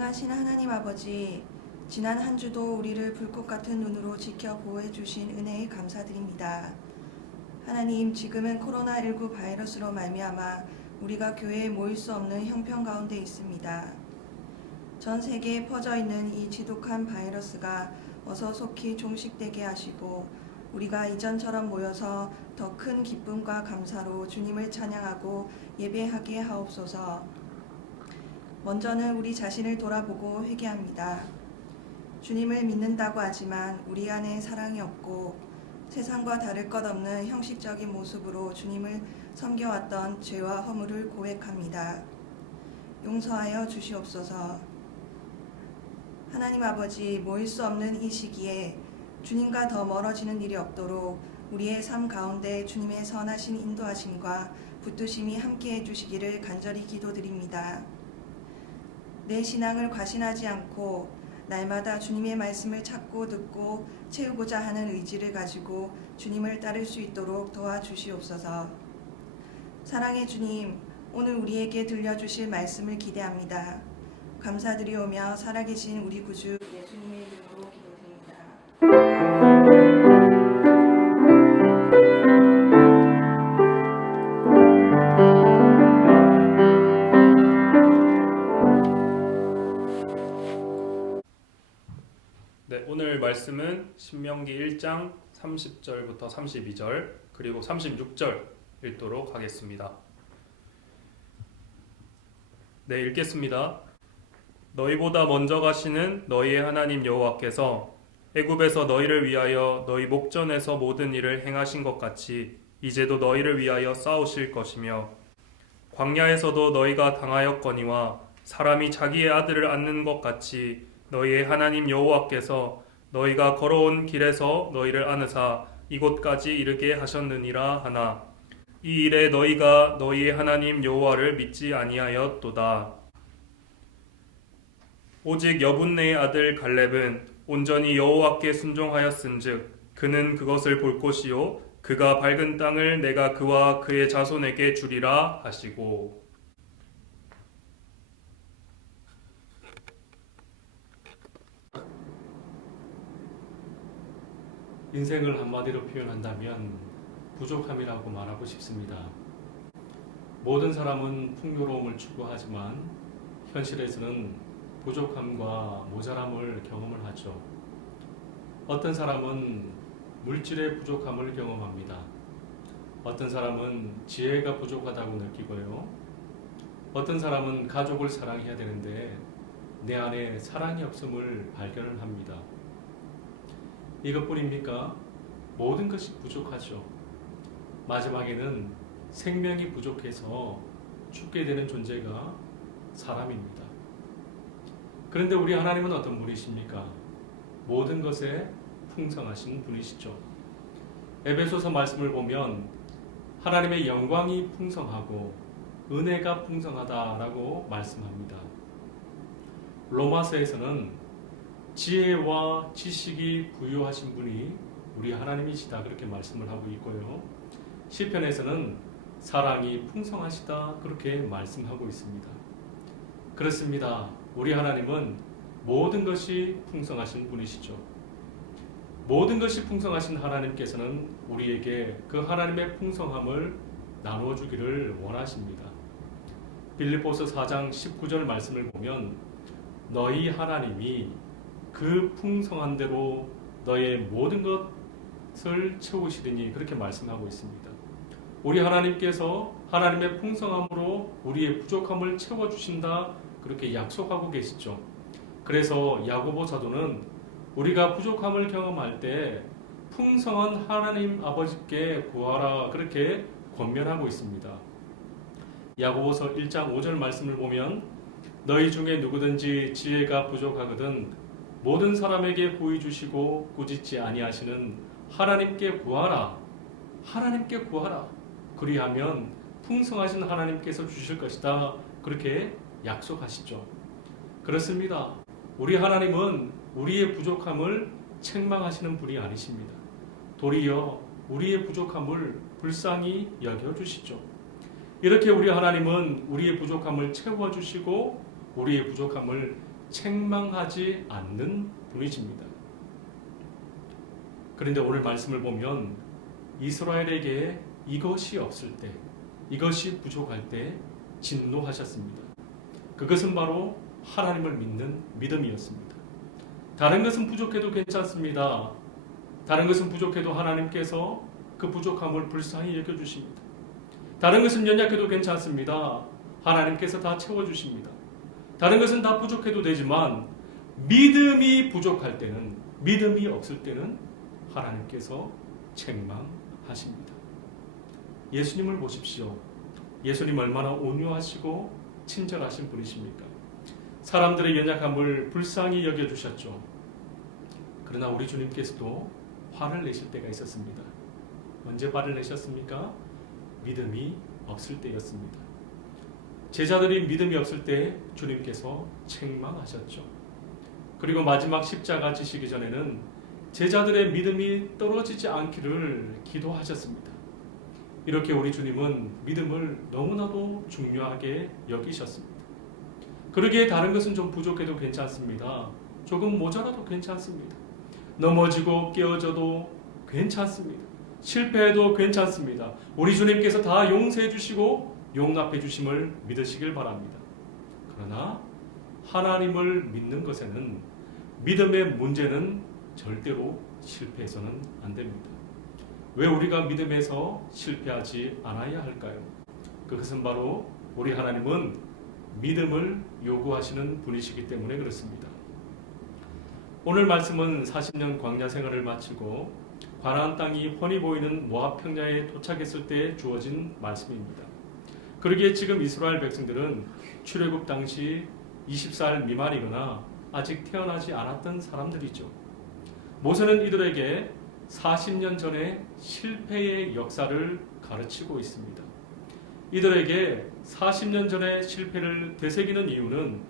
전능하신 하나님 아버지, 지난 한 주도 우리를 불꽃 같은 눈으로 지켜 보호해 주신 은혜에 감사드립니다. 하나님, 지금은 코로나19 바이러스로 말미암아 우리가 교회에 모일 수 없는 형편 가운데 있습니다. 전 세계에 퍼져 있는 이 지독한 바이러스가 어서 속히 종식되게 하시고 우리가 이전처럼 모여서 더 큰 기쁨과 감사로 주님을 찬양하고 예배하게 하옵소서. 먼저는 우리 자신을 돌아보고 회개합니다. 주님을 믿는다고 하지만 우리 안에 사랑이 없고 세상과 다를 것 없는 형식적인 모습으로 주님을 섬겨왔던 죄와 허물을 고백합니다. 용서하여 주시옵소서. 하나님 아버지, 모일 수 없는 이 시기에 주님과 더 멀어지는 일이 없도록 우리의 삶 가운데 주님의 선하신 인도하심과 붙드심이 함께해 주시기를 간절히 기도드립니다. 내 신앙을 과신하지 않고 날마다 주님의 말씀을 찾고 듣고 채우고자 하는 의지를 가지고 주님을 따를 수 있도록 도와주시옵소서. 사랑의 주님, 오늘 우리에게 들려주실 말씀을 기대합니다. 감사드리오며 살아계신 우리 구주 예수님의 이름으로 기도드립니다. 네, 오늘 말씀은 신명기 1장 30절부터 32절 그리고 36절 읽도록 하겠습니다. 네, 읽겠습니다. 너희보다 먼저 가시는 너희의 하나님 여호와께서 애굽에서 너희를 위하여 너희 목전에서 모든 일을 행하신 것 같이 이제도 너희를 위하여 싸우실 것이며 광야에서도 너희가 당하였거니와 사람이 자기의 아들을 안는 것 같이 너희의 하나님 여호와께서 너희가 걸어온 길에서 너희를 안으사 이곳까지 이르게 하셨느니라 하나 이 일에 너희가 너희의 하나님 여호와를 믿지 아니하였도다. 오직 여분네의 아들 갈렙은 온전히 여호와께 순종하였은즉 그는 그것을 볼 것이요 그가 밟은 땅을 내가 그와 그의 자손에게 주리라 하시고. 인생을 한마디로 표현한다면 부족함이라고 말하고 싶습니다. 모든 사람은 풍요로움을 추구하지만 현실에서는 부족함과 모자람을 경험을 하죠. 어떤 사람은 물질의 부족함을 경험합니다. 어떤 사람은 지혜가 부족하다고 느끼고요. 어떤 사람은 가족을 사랑해야 되는데 내 안에 사랑이 없음을 발견을 합니다. 이것뿐입니까? 모든 것이 부족하죠. 마지막에는 생명이 부족해서 죽게 되는 존재가 사람입니다. 그런데 우리 하나님은 어떤 분이십니까? 모든 것에 풍성하신 분이시죠. 에베소서 말씀을 보면 하나님의 영광이 풍성하고 은혜가 풍성하다라고 말씀합니다. 로마서에서는 지혜와 지식이 부유하신 분이 우리 하나님이시다 그렇게 말씀을 하고 있고요. 시편에서는 사랑이 풍성하시다 그렇게 말씀하고 있습니다. 그렇습니다. 우리 하나님은 모든 것이 풍성하신 분이시죠. 모든 것이 풍성하신 하나님께서는 우리에게 그 하나님의 풍성함을 나누어 주기를 원하십니다. 빌립보서 4장 19절 말씀을 보면 너희 하나님이 그 풍성한 대로 너의 모든 것을 채우시리니 그렇게 말씀하고 있습니다. 우리 하나님께서 하나님의 풍성함으로 우리의 부족함을 채워주신다 그렇게 약속하고 계시죠. 그래서 야고보 사도는 우리가 부족함을 경험할 때 풍성한 하나님 아버지께 구하라 그렇게 권면하고 있습니다. 야고보서 1장 5절 말씀을 보면 너희 중에 누구든지 지혜가 부족하거든 모든 사람에게 보여 주시고 꾸짖지 아니하시는 하나님께 구하라. 하나님께 구하라. 그리하면 풍성하신 하나님께서 주실 것이다. 그렇게 약속하시죠. 그렇습니다. 우리 하나님은 우리의 부족함을 책망하시는 분이 아니십니다. 도리어 우리의 부족함을 불쌍히 여겨주시죠. 이렇게 우리 하나님은 우리의 부족함을 채워주시고 우리의 부족함을 책망하지 않는 분이십니다. 그런데 오늘 말씀을 보면 이스라엘에게 이것이 없을 때, 이것이 부족할 때 진노하셨습니다. 그것은 바로 하나님을 믿는 믿음이었습니다. 다른 것은 부족해도 괜찮습니다. 다른 것은 부족해도 하나님께서 그 부족함을 불쌍히 여겨주십니다. 다른 것은 연약해도 괜찮습니다. 하나님께서 다 채워주십니다. 다른 것은 다 부족해도 되지만 믿음이 부족할 때는, 믿음이 없을 때는 하나님께서 책망하십니다. 예수님을 보십시오. 예수님 얼마나 온유하시고 친절하신 분이십니까? 사람들의 연약함을 불쌍히 여겨주셨죠. 그러나 우리 주님께서도 화를 내실 때가 있었습니다. 언제 화를 내셨습니까? 믿음이 없을 때였습니다. 제자들이 믿음이 없을 때 주님께서 책망하셨죠. 그리고 마지막 십자가 지시기 전에는 제자들의 믿음이 떨어지지 않기를 기도하셨습니다. 이렇게 우리 주님은 믿음을 너무나도 중요하게 여기셨습니다. 그러기에 다른 것은 좀 부족해도 괜찮습니다. 조금 모자라도 괜찮습니다. 넘어지고 깨어져도 괜찮습니다. 실패해도 괜찮습니다. 우리 주님께서 다 용서해 주시고 용납해 주심을 믿으시길 바랍니다. 그러나 하나님을 믿는 것에는, 믿음의 문제는 절대로 실패해서는 안 됩니다. 왜 우리가 믿음에서 실패하지 않아야 할까요? 그것은 바로 우리 하나님은 믿음을 요구하시는 분이시기 때문에 그렇습니다. 오늘 말씀은 40년 광야 생활을 마치고 가나안 땅이 훤히 보이는 모압 평야에 도착했을 때 주어진 말씀입니다. 그러기에 지금 이스라엘 백성들은 출애굽 당시 20살 미만이거나 아직 태어나지 않았던 사람들이죠. 모세는 이들에게 40년 전에 실패의 역사를 가르치고 있습니다. 이들에게 40년 전의 실패를 되새기는 이유는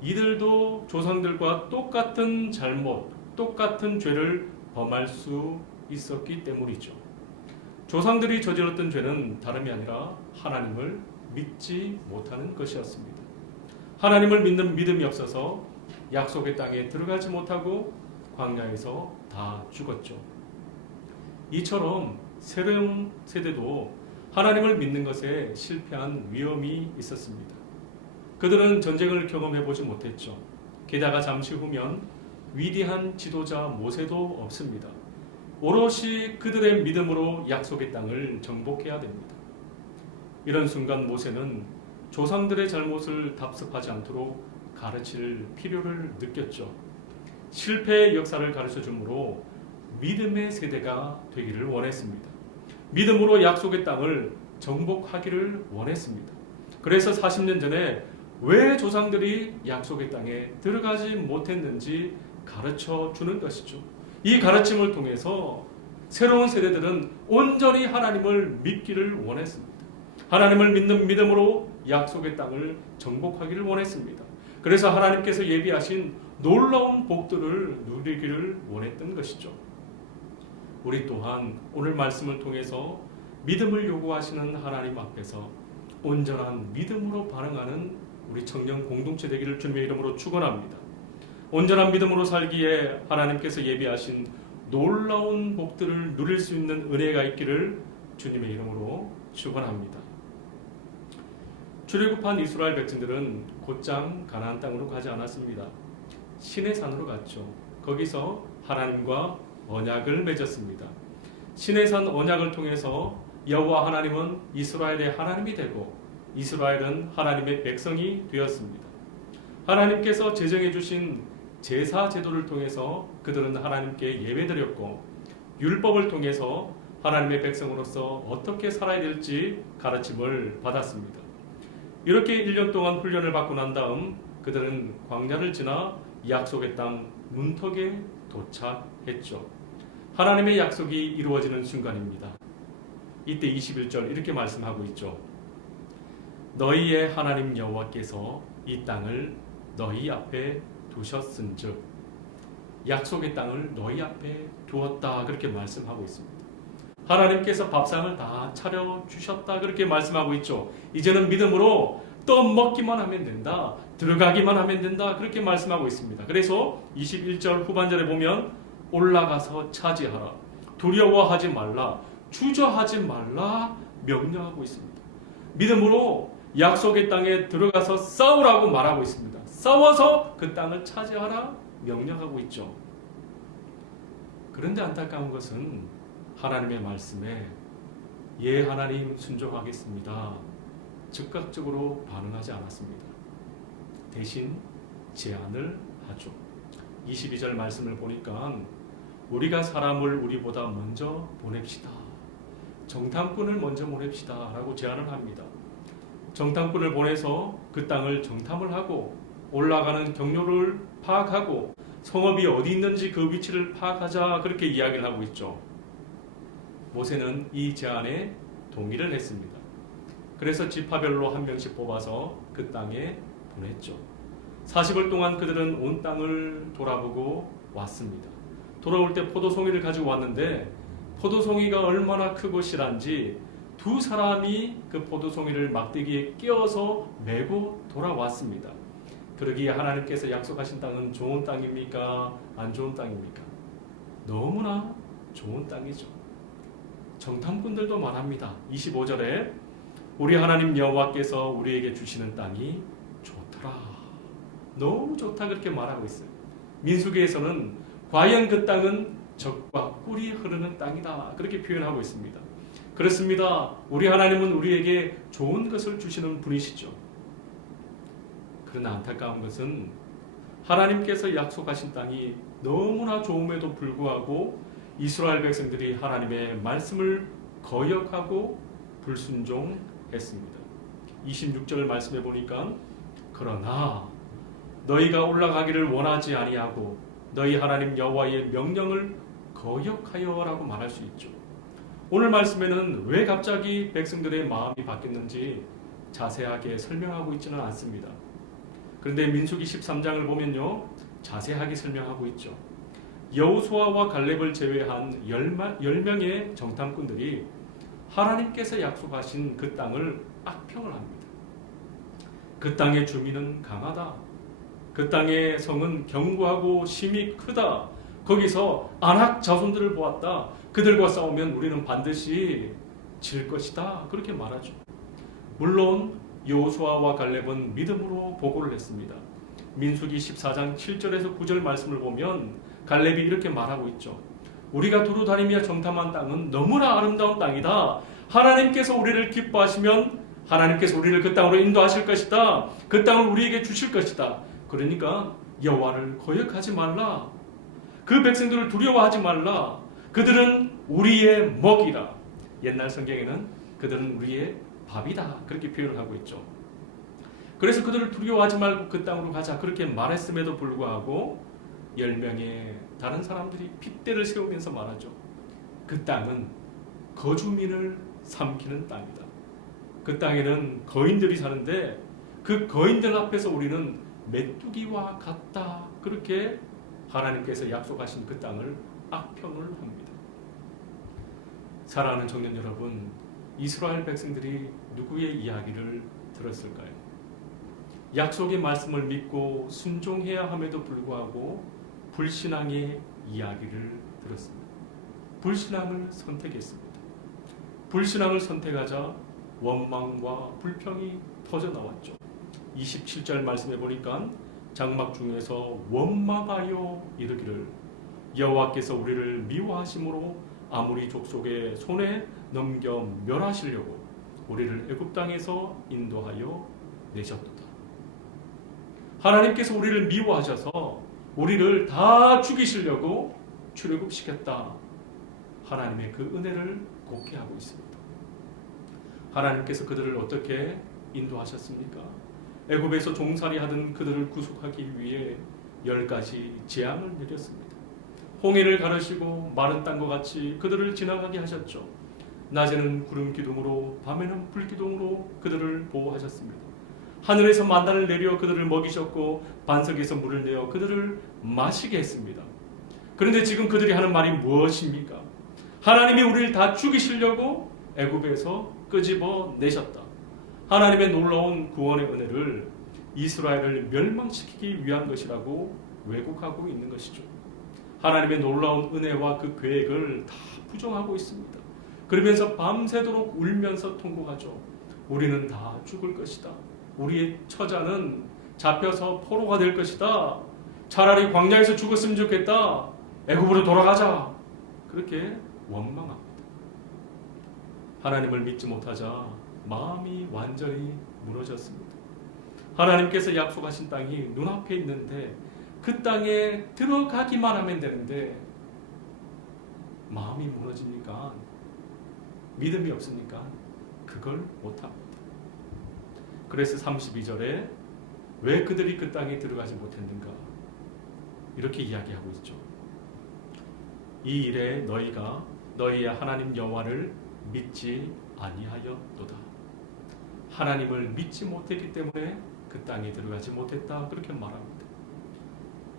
이들도 조상들과 똑같은 잘못, 똑같은 죄를 범할 수 있었기 때문이죠. 조상들이 저질렀던 죄는 다름이 아니라 하나님을 믿지 못하는 것이었습니다. 하나님을 믿는 믿음이 없어서 약속의 땅에 들어가지 못하고 광야에서 다 죽었죠. 이처럼 새로운 세대도 하나님을 믿는 것에 실패한 위험이 있었습니다. 그들은 전쟁을 경험해 보지 못했죠. 게다가 잠시 후면 위대한 지도자 모세도 없습니다. 오롯이 그들의 믿음으로 약속의 땅을 정복해야 됩니다. 이런 순간 모세는 조상들의 잘못을 답습하지 않도록 가르칠 필요를 느꼈죠. 실패의 역사를 가르쳐 주므로 믿음의 세대가 되기를 원했습니다. 믿음으로 약속의 땅을 정복하기를 원했습니다. 그래서 40년 전에 왜 조상들이 약속의 땅에 들어가지 못했는지 가르쳐 주는 것이죠. 이 가르침을 통해서 새로운 세대들은 온전히 하나님을 믿기를 원했습니다. 하나님을 믿는 믿음으로 약속의 땅을 정복하기를 원했습니다. 그래서 하나님께서 예비하신 놀라운 복들을 누리기를 원했던 것이죠. 우리 또한 오늘 말씀을 통해서 믿음을 요구하시는 하나님 앞에서 온전한 믿음으로 반응하는 우리 청년 공동체 되기를 주님의 이름으로 축원합니다. 온전한 믿음으로 살기에 하나님께서 예비하신 놀라운 복들을 누릴 수 있는 은혜가 있기를 주님의 이름으로 축원합니다. 출애굽한 이스라엘 백성들은 곧장 가나안 땅으로 가지 않았습니다. 시내 산으로 갔죠. 거기서 하나님과 언약을 맺었습니다. 시내 산 언약을 통해서 여호와 하나님은 이스라엘의 하나님이 되고 이스라엘은 하나님의 백성이 되었습니다. 하나님께서 제정해 주신 제사 제도를 통해서 그들은 하나님께 예배드렸고 율법을 통해서 하나님의 백성으로서 어떻게 살아야 될지 가르침을 받았습니다. 이렇게 1년 동안 훈련을 받고 난 다음 그들은 광야를 지나 약속의 땅 문턱에 도착했죠. 하나님의 약속이 이루어지는 순간입니다. 이때 21절 이렇게 말씀하고 있죠. 너희의 하나님 여호와께서 이 땅을 너희 앞에 두셨은즉 약속의 땅을 너희 앞에 두었다 그렇게 말씀하고 있습니다. 하나님께서 밥상을 다 차려주셨다 그렇게 말씀하고 있죠. 이제는 믿음으로 떠먹기만 하면 된다. 들어가기만 하면 된다. 그렇게 말씀하고 있습니다. 그래서 21절 후반절에 보면 올라가서 차지하라. 두려워하지 말라. 주저하지 말라. 명령하고 있습니다. 믿음으로 약속의 땅에 들어가서 싸우라고 말하고 있습니다. 싸워서 그 땅을 차지하라. 명령하고 있죠. 그런데 안타까운 것은 하나님의 말씀에 예 하나님 순종하겠습니다. 즉각적으로 반응하지 않았습니다. 대신 제안을 하죠. 22절 말씀을 보니까 우리가 사람을 우리보다 먼저 보냅시다. 정탐꾼을 먼저 보냅시다 라고 제안을 합니다. 정탐꾼을 보내서 그 땅을 정탐을 하고 올라가는 경로를 파악하고 성읍이 어디 있는지 그 위치를 파악하자 그렇게 이야기를 하고 있죠. 모세는 이 제안에 동의를 했습니다. 그래서 지파별로 한 명씩 뽑아서 그 땅에 보냈죠. 40일 동안 그들은 온 땅을 돌아보고 왔습니다. 돌아올 때 포도송이를 가지고 왔는데 포도송이가 얼마나 크고 실한지 두 사람이 그 포도송이를 막대기에 끼워서 메고 돌아왔습니다. 그러기에 하나님께서 약속하신 땅은 좋은 땅입니까? 안 좋은 땅입니까? 너무나 좋은 땅이죠. 정탐꾼들도 말합니다. 25절에 우리 하나님 여호와께서 우리에게 주시는 땅이 좋더라. 너무 좋다 그렇게 말하고 있어요. 민수기에서는 과연 그 땅은 젖과 꿀이 흐르는 땅이다 그렇게 표현하고 있습니다. 그렇습니다. 우리 하나님은 우리에게 좋은 것을 주시는 분이시죠. 그러나 안타까운 것은 하나님께서 약속하신 땅이 너무나 좋음에도 불구하고 이스라엘 백성들이 하나님의 말씀을 거역하고 불순종했습니다. 26절 말씀해 보니까 그러나 너희가 올라가기를 원하지 아니하고 너희 하나님 여호와의 명령을 거역하여라고 말할 수 있죠. 오늘 말씀에는 왜 갑자기 백성들의 마음이 바뀌었는지 자세하게 설명하고 있지는 않습니다. 그런데 민수기 13장을 보면요 자세하게 설명하고 있죠. 여호수아와 갈렙을 제외한 10명의 정탐꾼들이 하나님께서 약속하신 그 땅을 악평을 합니다. 그 땅의 주민은 강하다. 그 땅의 성은 견고하고 힘이 크다. 거기서 안악 자손들을 보았다. 그들과 싸우면 우리는 반드시 질 것이다. 그렇게 말하죠. 물론 여호수아와 갈렙은 믿음으로 보고를 했습니다. 민수기 14장 7절에서 9절 말씀을 보면 갈렙이 이렇게 말하고 있죠. 우리가 두루 다니며 정탐한 땅은 너무나 아름다운 땅이다. 하나님께서 우리를 기뻐하시면 하나님께서 우리를 그 땅으로 인도하실 것이다. 그 땅을 우리에게 주실 것이다. 그러니까 여호와를 거역하지 말라. 그 백성들을 두려워하지 말라. 그들은 우리의 먹이라. 옛날 성경에는 그들은 우리의 밥이다. 그렇게 표현을 하고 있죠. 그래서 그들을 두려워하지 말고 그 땅으로 가자. 그렇게 말했음에도 불구하고 10명의 다른 사람들이 핏대를 세우면서 말하죠. 그 땅은 거주민을 삼키는 땅이다. 그 땅에는 거인들이 사는데 그 거인들 앞에서 우리는 메뚜기와 같다. 그렇게 하나님께서 약속하신 그 땅을 악평을 합니다. 사랑하는 청년 여러분, 이스라엘 백성들이 누구의 이야기를 들었을까요? 약속의 말씀을 믿고 순종해야 함에도 불구하고 불신앙의 이야기를 들었습니다. 불신앙을 선택했습니다. 불신앙을 선택하자 원망과 불평이 터져나왔죠. 27절 말씀해 보니까 장막 중에서 원망하여 이르기를 여호와께서 우리를 미워하심으로 아무리 족속의 손에 넘겨 멸하시려고 우리를 애굽 땅에서 인도하여 내셨도다. 하나님께서 우리를 미워하셔서 우리를 다 죽이시려고 출애굽시켰다. 하나님의 그 은혜를 곡해하고 있습니다. 하나님께서 그들을 어떻게 인도하셨습니까? 애굽에서 종살이 하던 그들을 구속하기 위해 10가지 재앙을 내렸습니다. 홍해를 가르시고 마른 땅과 같이 그들을 지나가게 하셨죠. 낮에는 구름 기둥으로 밤에는 불 기둥으로 그들을 보호하셨습니다. 하늘에서 만나를 내려 그들을 먹이셨고 반석에서 물을 내어 그들을 마시게 했습니다. 그런데 지금 그들이 하는 말이 무엇입니까? 하나님이 우리를 다 죽이시려고 애굽에서 끄집어 내셨다. 하나님의 놀라운 구원의 은혜를 이스라엘을 멸망시키기 위한 것이라고 왜곡하고 있는 것이죠. 하나님의 놀라운 은혜와 그 계획을 다 부정하고 있습니다. 그러면서 밤새도록 울면서 통곡하죠. 우리는 다 죽을 것이다. 우리의 처자는 잡혀서 포로가 될 것이다. 차라리 광야에서 죽었으면 좋겠다. 애굽으로 돌아가자. 그렇게 원망합니다. 하나님을 믿지 못하자 마음이 완전히 무너졌습니다. 하나님께서 약속하신 땅이 눈앞에 있는데 그 땅에 들어가기만 하면 되는데 마음이 무너지니까, 믿음이 없으니까 그걸 못합니다. 그래서 32절에 왜 그들이 그 땅에 들어가지 못했는가 이렇게 이야기하고 있죠. 이 일에 너희가 너희의 하나님 여호와를 믿지 아니하였도다. 하나님을 믿지 못했기 때문에 그 땅에 들어가지 못했다, 그렇게 말합니다.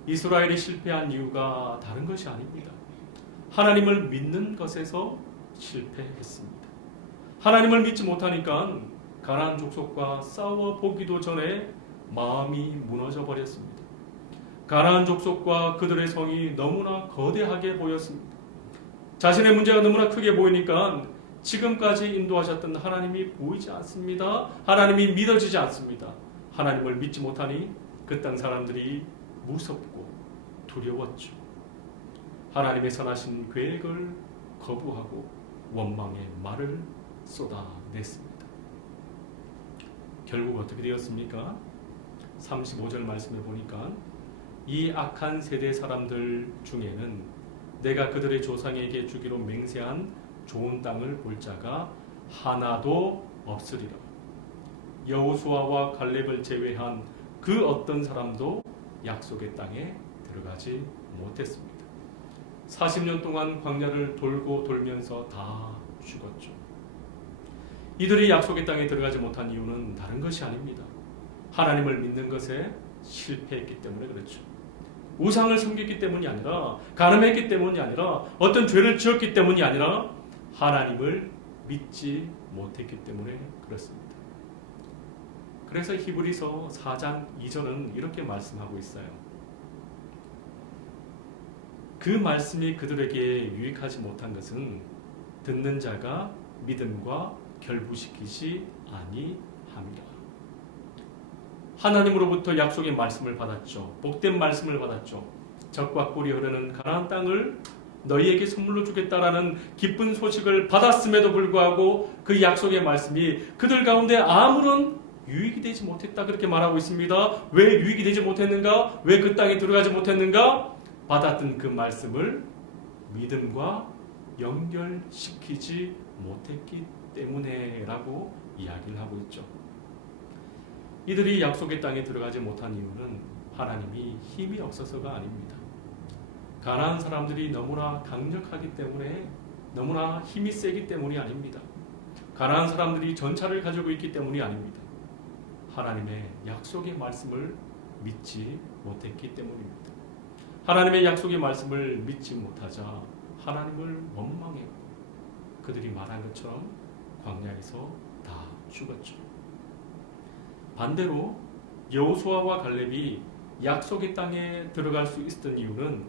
이스라엘이 실패한 이유가 다른 것이 아닙니다. 하나님을 믿는 것에서 실패했습니다. 하나님을 믿지 못하니까 가나안 족속과 싸워 보기도 전에 마음이 무너져 버렸습니다. 가나안 족속과 그들의 성이 너무나 거대하게 보였습니다. 자신의 문제가 너무나 크게 보이니까 지금까지 인도하셨던 하나님이 보이지 않습니다. 하나님이 믿어지지 않습니다. 하나님을 믿지 못하니 그 땅 사람들이 무섭고 두려웠죠. 하나님의 선하신 계획을 거부하고 원망의 말을 쏟아냈습니다. 결국 어떻게 되었습니까? 35절 말씀에 보니까 이 악한 세대 사람들 중에는 내가 그들의 조상에게 주기로 맹세한 좋은 땅을 볼 자가 하나도 없으리라. 여호수아와 갈렙을 제외한 그 어떤 사람도 약속의 땅에 들어가지 못했습니다. 40년 동안 광야를 돌고 돌면서 다 죽었죠. 이들이 약속의 땅에 들어가지 못한 이유는 다른 것이 아닙니다. 하나님을 믿는 것에 실패했기 때문에 그렇죠. 우상을 섬겼기 때문이 아니라, 간음했기 때문이 아니라, 어떤 죄를 지었기 때문이 아니라 하나님을 믿지 못했기 때문에 그렇습니다. 그래서 히브리서 4장 2절은 이렇게 말씀하고 있어요. 그 말씀이 그들에게 유익하지 못한 것은 듣는 자가 믿음과 결부시키지 아니함이라. 하나님으로부터 약속의 말씀을 받았죠. 복된 말씀을 받았죠. 젖과 꿀이 흐르는 가나안 땅을 너희에게 선물로 주겠다라는 기쁜 소식을 받았음에도 불구하고 그 약속의 말씀이 그들 가운데 아무런 유익이 되지 못했다, 그렇게 말하고 있습니다. 왜 유익이 되지 못했는가? 왜 그 땅에 들어가지 못했는가? 받았던 그 말씀을 믿음과 연결시키지 못했기 때문에 라고 이야기를 하고 있죠. 이들이 약속의 땅에 들어가지 못한 이유는 하나님이 힘이 없어서가 아닙니다. 가나안 사람들이 너무나 강력하기 때문에, 너무나 힘이 세기 때문이 아닙니다. 가나안 사람들이 전차를 가지고 있기 때문이 아닙니다. 하나님의 약속의 말씀을 믿지 못했기 때문입니다. 하나님의 약속의 말씀을 믿지 못하자 하나님을 원망했고 그들이 말한 것처럼 광야에서 다 죽었죠. 반대로 여호수아와 갈렙이 약속의 땅에 들어갈 수 있었던 이유는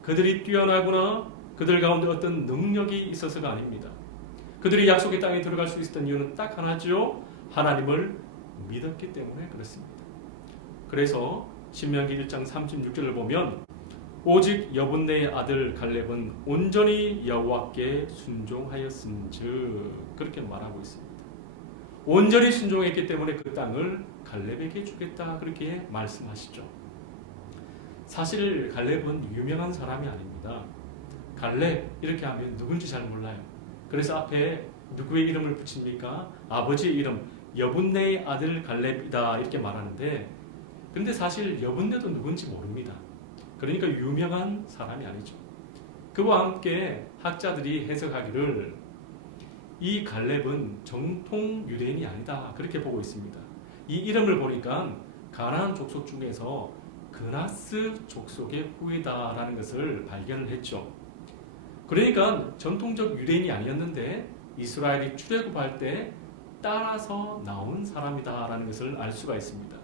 그들이 뛰어나거나 그들 가운데 어떤 능력이 있어서가 아닙니다. 그들이 약속의 땅에 들어갈 수 있었던 이유는 딱 하나죠. 하나님을 믿었기 때문에 그렇습니다. 그래서 신명기 1장 36절을 보면 오직 여분네의 아들 갈렙은 온전히 여호와께 순종하였은즉 그렇게 말하고 있습니다. 온전히 순종했기 때문에 그 땅을 갈렙에게 주겠다, 그렇게 말씀하시죠. 사실 갈렙은 유명한 사람이 아닙니다. 갈렙 이렇게 하면 누군지 잘 몰라요. 그래서 앞에 누구의 이름을 붙입니까? 아버지의 이름, 여분네의 아들 갈렙이다, 이렇게 말하는데, 근데 사실 여분네도 누군지 모릅니다. 그러니까 유명한 사람이 아니죠. 그와 함께 학자들이 해석하기를 이 갈렙은 정통 유대인이 아니다, 그렇게 보고 있습니다. 이 이름을 보니까 가나안 족속 중에서 그나스 족속의 후예다라는 것을 발견을 했죠. 그러니까 전통적 유대인이 아니었는데 이스라엘이 출애굽할 때 따라서 나온 사람이다라는 것을 알 수가 있습니다.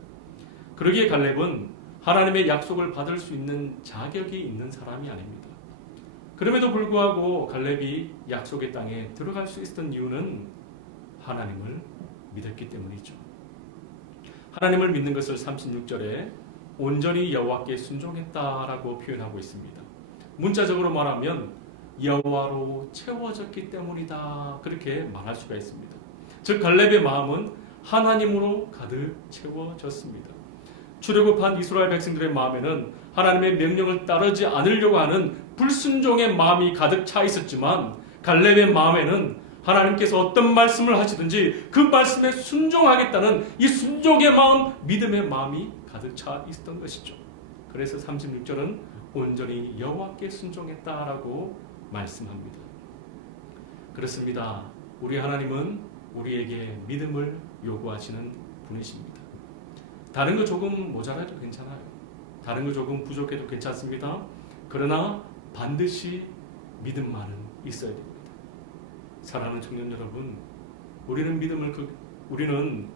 그러기에 갈렙은 하나님의 약속을 받을 수 있는 자격이 있는 사람이 아닙니다. 그럼에도 불구하고 갈렙이 약속의 땅에 들어갈 수 있었던 이유는 하나님을 믿었기 때문이죠. 하나님을 믿는 것을 36절에 온전히 여호와께 순종했다라고 표현하고 있습니다. 문자적으로 말하면 여호와로 채워졌기 때문이다, 그렇게 말할 수가 있습니다. 즉 갈렙의 마음은 하나님으로 가득 채워졌습니다. 출애굽한 이스라엘 백성들의 마음에는 하나님의 명령을 따르지 않으려고 하는 불순종의 마음이 가득 차 있었지만 갈렙의 마음에는 하나님께서 어떤 말씀을 하시든지 그 말씀에 순종하겠다는 이 순종의 마음, 믿음의 마음이 가득 차 있었던 것이죠. 그래서 36절은 온전히 여호와께 순종했다라고 말씀합니다. 그렇습니다. 우리 하나님은 우리에게 믿음을 요구하시는 분이십니다. 다른 거 조금 모자라도 괜찮아요. 다른 거 조금 부족해도 괜찮습니다. 그러나 반드시 믿음만은 있어야 됩니다. 사랑하는 청년 여러분, 우리는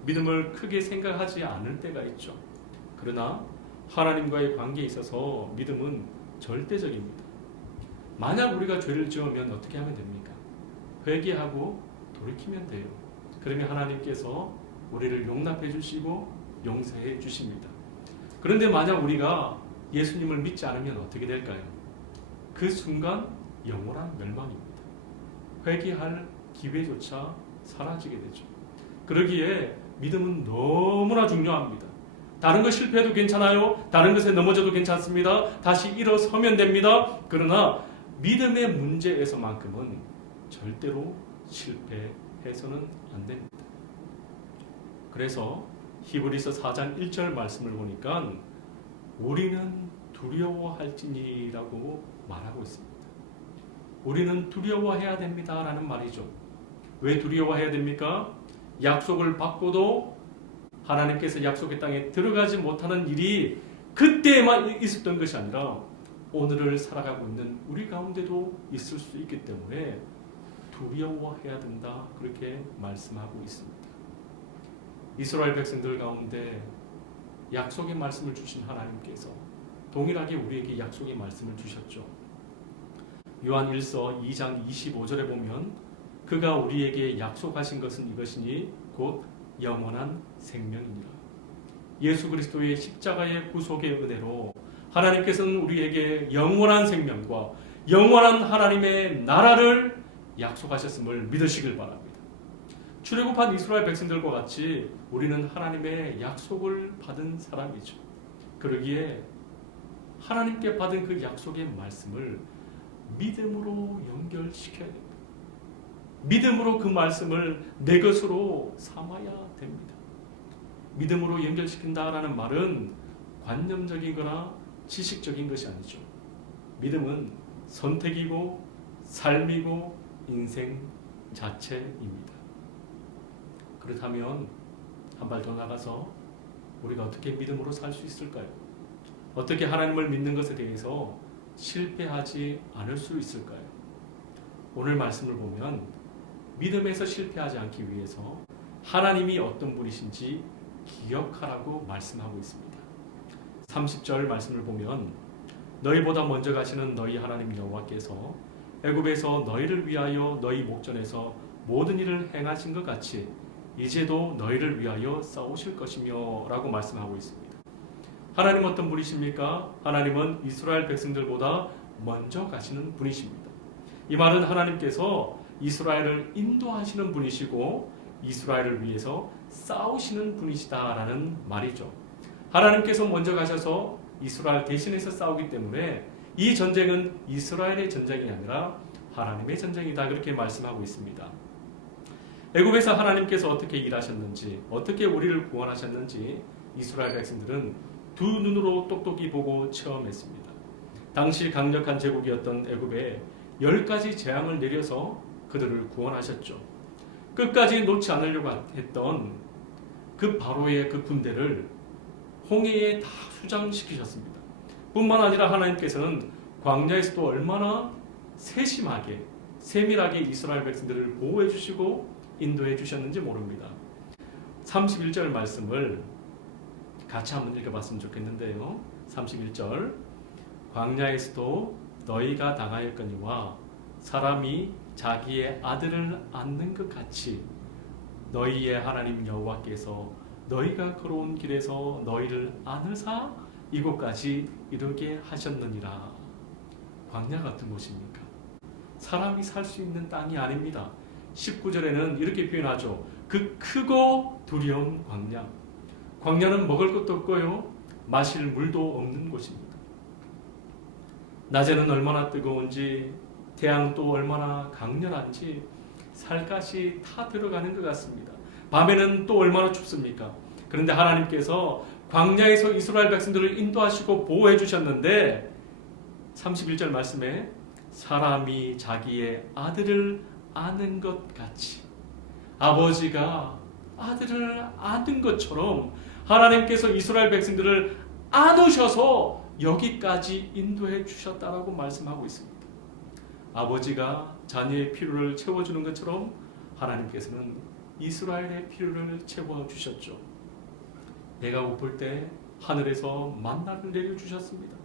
믿음을 크게 생각하지 않을 때가 있죠. 그러나 하나님과의 관계에 있어서 믿음은 절대적입니다. 만약 우리가 죄를 지으면 어떻게 하면 됩니까? 회개하고 돌이키면 돼요. 그러면 하나님께서 우리를 용납해 주시고 용서해 주십니다. 그런데 만약 우리가 예수님을 믿지 않으면 어떻게 될까요? 그 순간 영원한 멸망입니다. 회개할 기회조차 사라지게 되죠. 그러기에 믿음은 너무나 중요합니다. 다른 거 실패해도 괜찮아요. 다른 것에 넘어져도 괜찮습니다. 다시 일어서면 됩니다. 그러나 믿음의 문제에서만큼은 절대로 실패해서는 안 됩니다. 그래서 히브리서 4장 1절 말씀을 보니까 우리는 두려워할지니라고 말하고 있습니다. 우리는 두려워해야 됩니다 라는 말이죠. 왜 두려워해야 됩니까? 약속을 받고도 하나님께서 약속의 땅에 들어가지 못하는 일이 그때만 있었던 것이 아니라 오늘을 살아가고 있는 우리 가운데도 있을 수 있기 때문에 두려워해야 된다, 그렇게 말씀하고 있습니다. 이스라엘 백성들 가운데 약속의 말씀을 주신 하나님께서 동일하게 우리에게 약속의 말씀을 주셨죠. 요한 1서 2장 25절에 보면 그가 우리에게 약속하신 것은 이것이니 곧 영원한 생명이니라. 예수 그리스도의 십자가의 구속의 은혜로 하나님께서는 우리에게 영원한 생명과 영원한 하나님의 나라를 약속하셨음을 믿으시길 바랍니다. 출애굽한 이스라엘 백성들과 같이 우리는 하나님의 약속을 받은 사람이죠. 그러기에 하나님께 받은 그 약속의 말씀을 믿음으로 연결시켜야 됩니다. 믿음으로 그 말씀을 내 것으로 삼아야 됩니다. 믿음으로 연결시킨다라는 말은 관념적이거나 지식적인 것이 아니죠. 믿음은 선택이고 삶이고 인생 자체입니다. 그렇다면 한 발 더 나가서 우리가 어떻게 믿음으로 살 수 있을까요? 어떻게 하나님을 믿는 것에 대해서 실패하지 않을 수 있을까요? 오늘 말씀을 보면 믿음에서 실패하지 않기 위해서 하나님이 어떤 분이신지 기억하라고 말씀하고 있습니다. 30절 말씀을 보면 너희보다 먼저 가시는 너희 하나님 여호와께서 애굽에서 너희를 위하여 너희 목전에서 모든 일을 행하신 것 같이 이제도 너희를 위하여 싸우실 것이며 라고 말씀하고 있습니다. 하나님 어떤 분이십니까? 하나님은 이스라엘 백성들보다 먼저 가시는 분이십니다. 이 말은 하나님께서 이스라엘을 인도하시는 분이시고 이스라엘을 위해서 싸우시는 분이시다라는 말이죠. 하나님께서 먼저 가셔서 이스라엘 대신해서 싸우기 때문에 이 전쟁은 이스라엘의 전쟁이 아니라 하나님의 전쟁이다, 그렇게 말씀하고 있습니다. 애굽에서 하나님께서 어떻게 일하셨는지, 어떻게 우리를 구원하셨는지 이스라엘 백성들은 두 눈으로 똑똑히 보고 체험했습니다. 당시 강력한 제국이었던 애굽에 10가지 재앙을 내려서 그들을 구원하셨죠. 끝까지 놓지 않으려고 했던 그 바로의 그 군대를 홍해에 다 수장시키셨습니다. 뿐만 아니라 하나님께서는 광야에서도 얼마나 세심하게 세밀하게 이스라엘 백성들을 보호해 주시고 인도해 주셨는지 모릅니다. 31절 말씀을 같이 한번 읽어봤으면 좋겠는데요. 31절 광야에서도 너희가 당하였거니와 사람이 자기의 아들을 안는 것 같이 너희의 하나님 여호와께서 너희가 걸어온 길에서 너희를 안으사 이곳까지 이르게 하셨느니라. 광야 같은 곳입니까? 사람이 살 수 있는 땅이 아닙니다. 19절에는 이렇게 표현하죠. 그 크고 두려운 광야. 광야는 먹을 것도 없고요, 마실 물도 없는 곳입니다. 낮에는 얼마나 뜨거운지, 태양도 얼마나 강렬한지 살갗이 타 들어가는 것 같습니다. 밤에는 또 얼마나 춥습니까? 그런데 하나님께서 광야에서 이스라엘 백성들을 인도하시고 보호해 주셨는데 31절 말씀에 사람이 자기의 아들을 아는 것 같이, 아버지가 아들을 아는 것처럼 하나님께서 이스라엘 백성들을 안으셔서 여기까지 인도해 주셨다라고 말씀하고 있습니다. 아버지가 자녀의 필요를 채워주는 것처럼 하나님께서는 이스라엘의 필요를 채워주셨죠. 배가 고플 때 하늘에서 만나를 내려주셨습니다.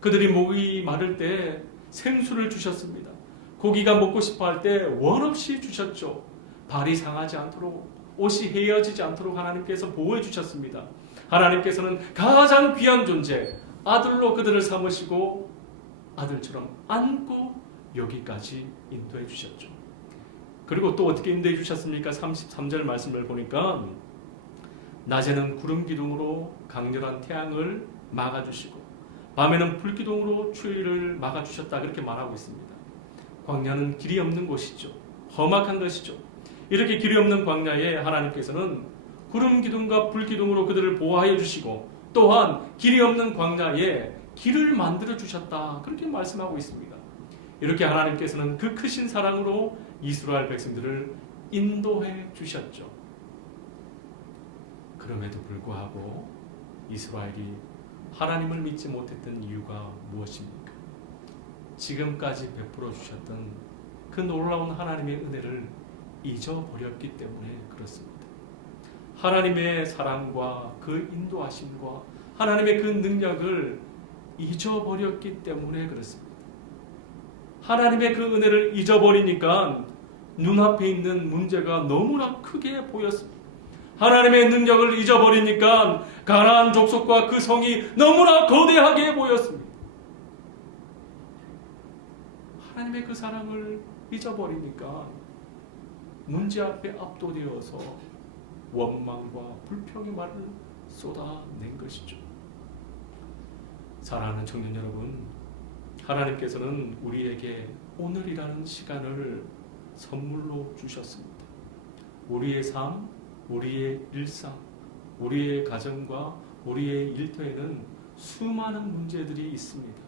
그들이 목이 마를 때 생수를 주셨습니다. 고기가 먹고 싶어 할 때 원없이 주셨죠. 발이 상하지 않도록, 옷이 헤어지지 않도록 하나님께서 보호해 주셨습니다. 하나님께서는 가장 귀한 존재 아들로 그들을 삼으시고 아들처럼 안고 여기까지 인도해 주셨죠. 그리고 또 어떻게 인도해 주셨습니까? 33절 말씀을 보니까 낮에는 구름 기둥으로 강렬한 태양을 막아주시고 밤에는 불 기둥으로 추위를 막아주셨다, 그렇게 말하고 있습니다. 광야는 길이 없는 곳이죠. 험악한 것이죠. 이렇게 길이 없는 광야에 하나님께서는 구름 기둥과 불 기둥으로 그들을 보호하여 주시고 또한 길이 없는 광야에 길을 만들어 주셨다, 그렇게 말씀하고 있습니다. 이렇게 하나님께서는 그 크신 사랑으로 이스라엘 백성들을 인도해 주셨죠. 그럼에도 불구하고 이스라엘이 하나님을 믿지 못했던 이유가 무엇입니까? 지금까지 베풀어 주셨던 그 놀라운 하나님의 은혜를 잊어버렸기 때문에 그렇습니다. 하나님의 사랑과 그 인도하심과 하나님의 그 능력을 잊어버렸기 때문에 그렇습니다. 하나님의 그 은혜를 잊어버리니까 눈앞에 있는 문제가 너무나 크게 보였습니다. 하나님의 능력을 잊어버리니까 가나안 족속과 그 성이 너무나 거대하게 보였습니다. 하나님의 그 사랑을 잊어버리니까 문제 앞에 압도되어서 원망과 불평의 말을 쏟아낸 것이죠. 사랑하는 청년 여러분, 하나님께서는 우리에게 오늘이라는 시간을 선물로 주셨습니다. 우리의 삶, 우리의 일상, 우리의 가정과 우리의 일터에는 수많은 문제들이 있습니다.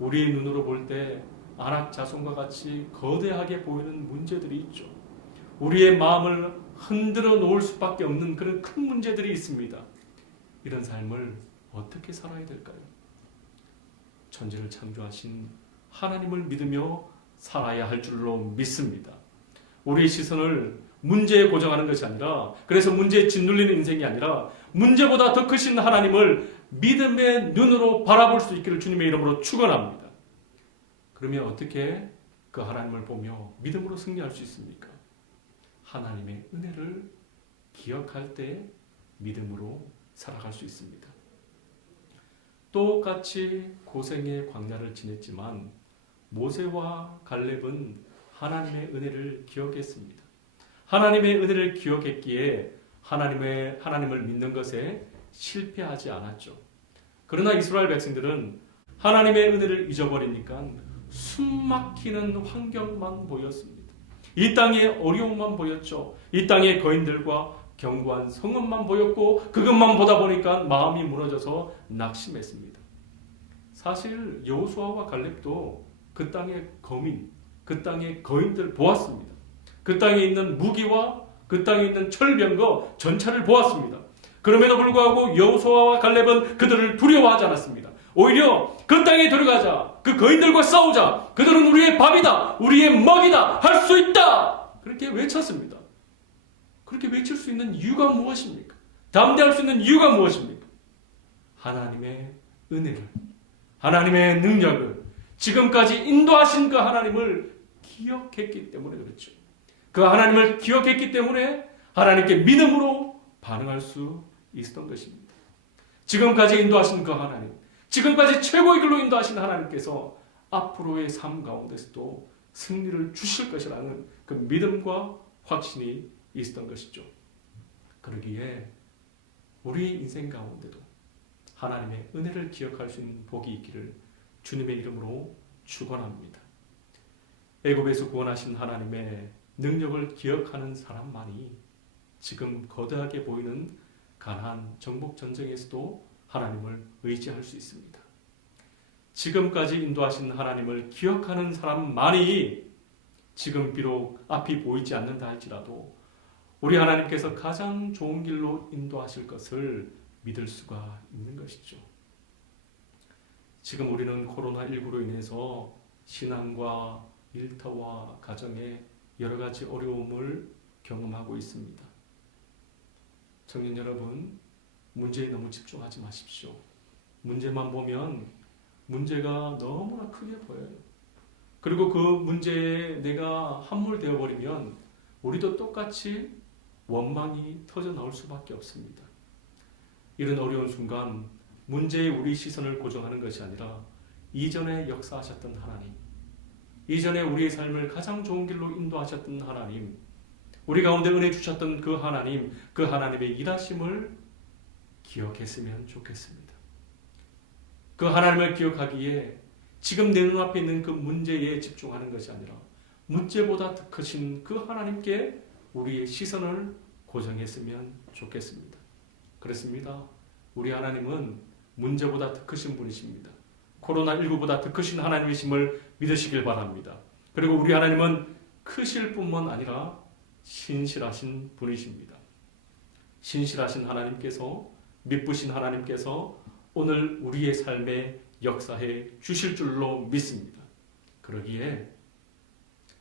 우리의 눈으로 볼 때 안악자손과 같이 거대하게 보이는 문제들이 있죠. 우리의 마음을 흔들어 놓을 수밖에 없는 그런 큰 문제들이 있습니다. 이런 삶을 어떻게 살아야 될까요? 천지를 창조하신 하나님을 믿으며 살아야 할 줄로 믿습니다. 우리의 시선을 문제에 고정하는 것이 아니라, 그래서 문제에 짓눌리는 인생이 아니라 문제보다 더 크신 하나님을 믿음의 눈으로 바라볼 수 있기를 주님의 이름으로 축원합니다. 그러면 어떻게 그 하나님을 보며 믿음으로 승리할 수 있습니까? 하나님의 은혜를 기억할 때 믿음으로 살아갈 수 있습니다. 똑같이 고생의 광야를 지냈지만 모세와 갈렙은 하나님의 은혜를 기억했습니다. 하나님의 은혜를 기억했기에 하나님을 믿는 것에 실패하지 않았죠. 그러나 이스라엘 백성들은 하나님의 은혜를 잊어버리니까 숨막히는 환경만 보였습니다. 이 땅에 어려움만 보였죠. 이 땅의 거인들과 견고한 성읍만 보였고 그것만 보다 보니까 마음이 무너져서 낙심했습니다. 사실 여호수아와 갈렙도 그 땅의 거민, 그 땅의 거인들을 보았습니다. 그 땅에 있는 무기와 그 땅에 있는 철병거 전차를 보았습니다. 그럼에도 불구하고 여호수아와 갈렙은 그들을 두려워하지 않았습니다. 오히려 그 땅에 들어가자, 그 거인들과 싸우자, 그들은 우리의 밥이다, 우리의 먹이다, 할 수 있다, 그렇게 외쳤습니다. 그렇게 외칠 수 있는 이유가 무엇입니까? 담대할 수 있는 이유가 무엇입니까? 하나님의 은혜를, 하나님의 능력을, 지금까지 인도하신 그 하나님을 기억했기 때문에 그렇죠. 그 하나님을 기억했기 때문에 하나님께 믿음으로 반응할 수 있었던 것입니다. 지금까지 인도하신 그 하나님, 지금까지 최고의 길로 인도하신 하나님께서 앞으로의 삶 가운데서도 승리를 주실 것이라는 그 믿음과 확신이 있었던 것이죠. 그러기에 우리 인생 가운데도 하나님의 은혜를 기억할 수 있는 복이 있기를 주님의 이름으로 축원합니다. 애굽에서 구원하신 하나님의 능력을 기억하는 사람만이 지금 거대하게 보이는 가나안 정복 전쟁에서도 하나님을 의지할 수 있습니다. 지금까지 인도하신 하나님을 기억하는 사람만이 지금 비록 앞이 보이지 않는다 할지라도 우리 하나님께서 가장 좋은 길로 인도하실 것을 믿을 수가 있는 것이죠. 지금 우리는 코로나19로 인해서 신앙과 일터와 가정에 여러 가지 어려움을 경험하고 있습니다. 청년 여러분, 문제에 너무 집중하지 마십시오. 문제만 보면 문제가 너무나 크게 보여요. 그리고 그 문제에 내가 함몰되어 버리면 우리도 똑같이 원망이 터져 나올 수밖에 없습니다. 이런 어려운 순간 문제에 우리 시선을 고정하는 것이 아니라 이전에 역사하셨던 하나님, 이전에 우리의 삶을 가장 좋은 길로 인도하셨던 하나님, 우리 가운데 은혜 주셨던 그 하나님, 그 하나님의 일하심을 기억했으면 좋겠습니다. 그 하나님을 기억하기에 지금 내 눈앞에 있는 그 문제에 집중하는 것이 아니라 문제보다 더 크신 그 하나님께 우리의 시선을 고정했으면 좋겠습니다. 그렇습니다. 우리 하나님은 문제보다 더 크신 분이십니다. 코로나19보다 더 크신 하나님이심을 믿으시길 바랍니다. 그리고 우리 하나님은 크실 뿐만 아니라 신실하신 분이십니다. 신실하신 하나님께서, 미쁘신 하나님께서 오늘 우리의 삶에 역사해 주실 줄로 믿습니다. 그러기에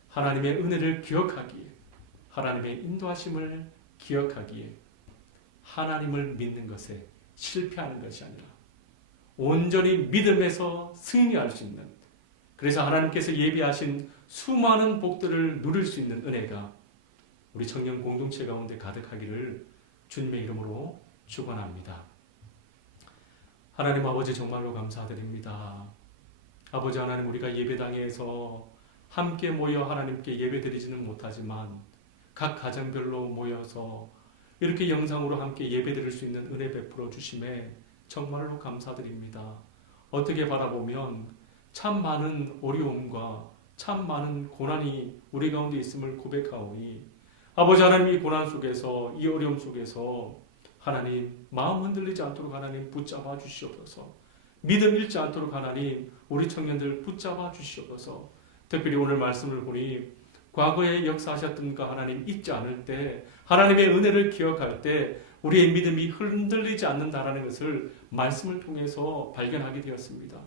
하나님의 은혜를 기억하기에, 하나님의 인도하심을 기억하기에 하나님을 믿는 것에 실패하는 것이 아니라 온전히 믿음에서 승리할 수 있는, 그래서 하나님께서 예비하신 수많은 복들을 누릴 수 있는 은혜가 우리 청년 공동체 가운데 가득하기를 주님의 이름으로 축원합니다. 하나님 아버지, 정말로 감사드립니다. 아버지 하나님, 우리가 예배당에서 함께 모여 하나님께 예배드리지는 못하지만 각 가정별로 모여서 이렇게 영상으로 함께 예배드릴 수 있는 은혜 베풀어 주심에 정말로 감사드립니다. 어떻게 바라보면 참 많은 어려움과 참 많은 고난이 우리 가운데 있음을 고백하오니 아버지 하나님, 이 고난 속에서, 이 어려움 속에서 하나님 마음 흔들리지 않도록 하나님 붙잡아 주시옵소서. 믿음 잃지 않도록 하나님 우리 청년들 붙잡아 주시옵소서. 특별히 오늘 말씀을 보니 과거에 역사하셨던 그 하나님 잊지 않을 때, 하나님의 은혜를 기억할 때 우리의 믿음이 흔들리지 않는다라는 것을 말씀을 통해서 발견하게 되었습니다.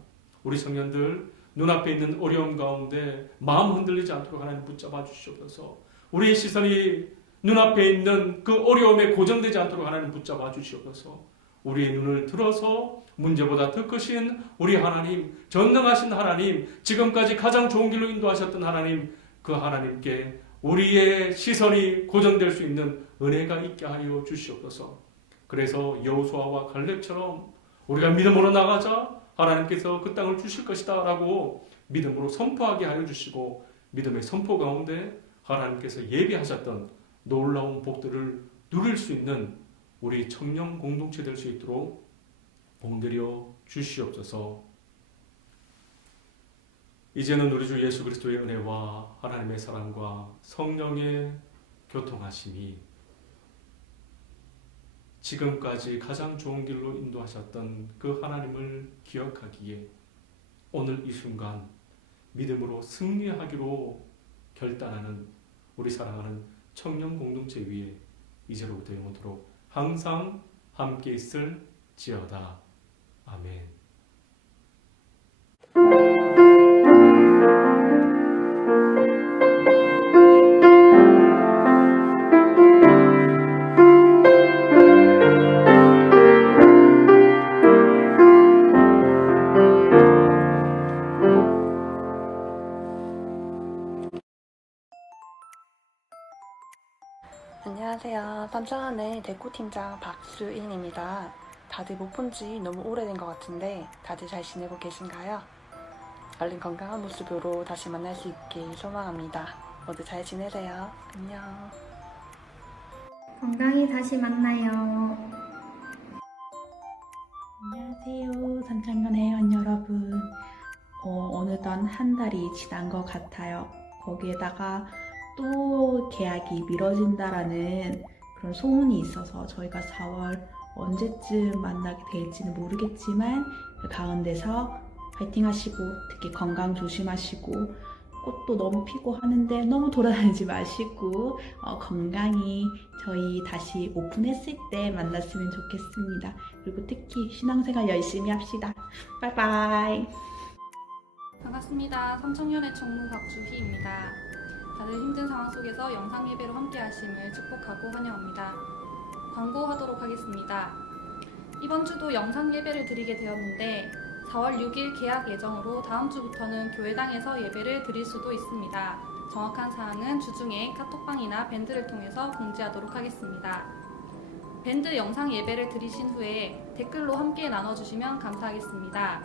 우리 청년들 눈앞에 있는 어려움 가운데 마음 흔들리지 않도록 하나님 붙잡아 주시옵소서. 우리의 시선이 눈앞에 있는 그 어려움에 고정되지 않도록 하나님 붙잡아 주시옵소서. 우리의 눈을 들어서 문제보다 더 크신 우리 하나님, 전능하신 하나님, 지금까지 가장 좋은 길로 인도하셨던 하나님, 그 하나님께 우리의 시선이 고정될 수 있는 은혜가 있게 하여 주시옵소서. 그래서 여호수아와 갈렙처럼 우리가 믿음으로 나가자 하나님께서 그 땅을 주실 것이다 라고 믿음으로 선포하게 하여 주시고, 믿음의 선포 가운데 하나님께서 예비하셨던 놀라운 복들을 누릴 수 있는 우리 청년 공동체 될 수 있도록 복내려 주시옵소서. 이제는 우리 주 예수 그리스도의 은혜와 하나님의 사랑과 성령의 교통하심이 지금까지 가장 좋은 길로 인도하셨던 그 하나님을 기억하기에 오늘 이 순간 믿음으로 승리하기로 결단하는 우리 사랑하는 청년 공동체 위에 이제로부터 영원토록 항상 함께 있을지어다. 아멘. 안녕하세요. 삼성한의 대구팀장 박수인입니다. 다들 못 본 지 너무 오래된 것 같은데 다들 잘 지내고 계신가요? 얼른 건강한 모습으로 다시 만날 수 있길 소망합니다. 모두 잘 지내세요. 안녕. 건강히 다시 만나요. 안녕하세요. 삼창년의 회원 여러분. 어느덧 한 달이 지난 것 같아요. 거기에다가 또 계약이 미뤄진다라는 그런 소문이 있어서 저희가 4월 언제쯤 만나게 될지는 모르겠지만 그 가운데서 파이팅 하시고 특히 건강 조심하시고 꽃도 너무 피고 하는데 너무 돌아다니지 마시고 건강히 저희 다시 오픈했을 때 만났으면 좋겠습니다. 그리고 특히 신앙생활 열심히 합시다. 바이바이. 반갑습니다. 삼청년의 총무 박주희입니다. 다들 힘든 상황 속에서 영상 예배로 함께 하심을 축복하고 환영합니다. 광고하도록 하겠습니다. 이번 주도 영상 예배를 드리게 되었는데 4월 6일 개학 예정으로 다음 주부터는 교회당에서 예배를 드릴 수도 있습니다. 정확한 사항은 주중에 카톡방이나 밴드를 통해서 공지하도록 하겠습니다. 밴드 영상 예배를 드리신 후에 댓글로 함께 나눠주시면 감사하겠습니다.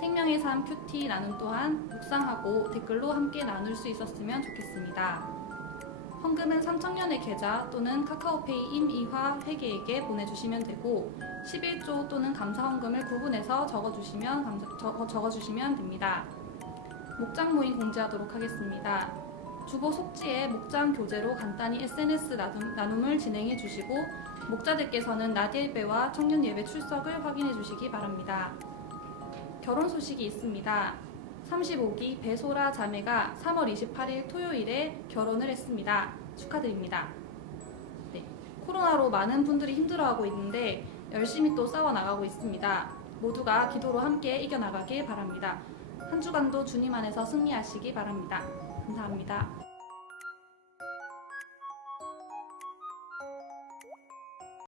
생명의 삶 큐티 나눔 또한 묵상하고 댓글로 함께 나눌 수 있었으면 좋겠습니다. 헌금은 삼청년의 계좌 또는 카카오페이 임이화 회계에게 보내주시면 되고 11조 또는 감사 헌금을 구분해서 적어주시면 됩니다. 목장 모임 공지하도록 하겠습니다. 주보 속지에 목장 교재로 간단히 SNS 나눔을 진행해 주시고 목자들께서는 낮 예배와 청년 예배 출석을 확인해 주시기 바랍니다. 결혼 소식이 있습니다. 35기 배소라 자매가 3월 28일 토요일에 결혼을 했습니다. 축하드립니다. 네, 코로나로 많은 분들이 힘들어하고 있는데 열심히 또 싸워나가고 있습니다. 모두가 기도로 함께 이겨나가길 바랍니다. 한 주간도 주님 안에서 승리하시기 바랍니다. 감사합니다.